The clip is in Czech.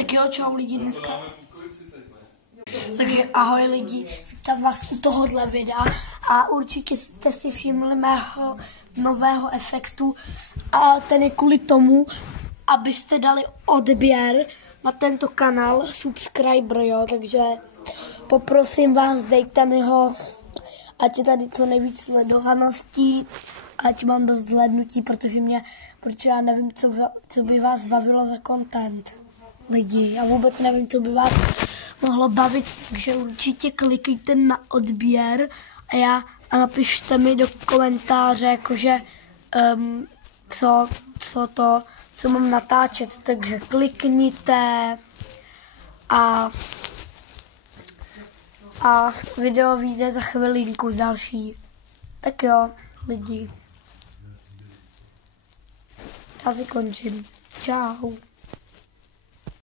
Tak jo, čau lidi dneska. Takže ahoj lidi, vítám vás u tohohle videa a určitě jste si všimli mého nového efektu a ten je kvůli tomu, abyste dali odběr na tento kanál, subscriber, jo, takže poprosím vás, dejte mi ho, ať je tady co nejvíc sledovaností, ať mám dost zhlédnutí, protože já nevím, co by vás bavilo za content, lidi. Já vůbec nevím, co by vás mohlo bavit, takže určitě klikejte na odběr a napište mi do komentáře, jakože co mám natáčet, takže klikněte a video vyjde za chvilinku další. Tak jo, lidi. Já si končím. Čau.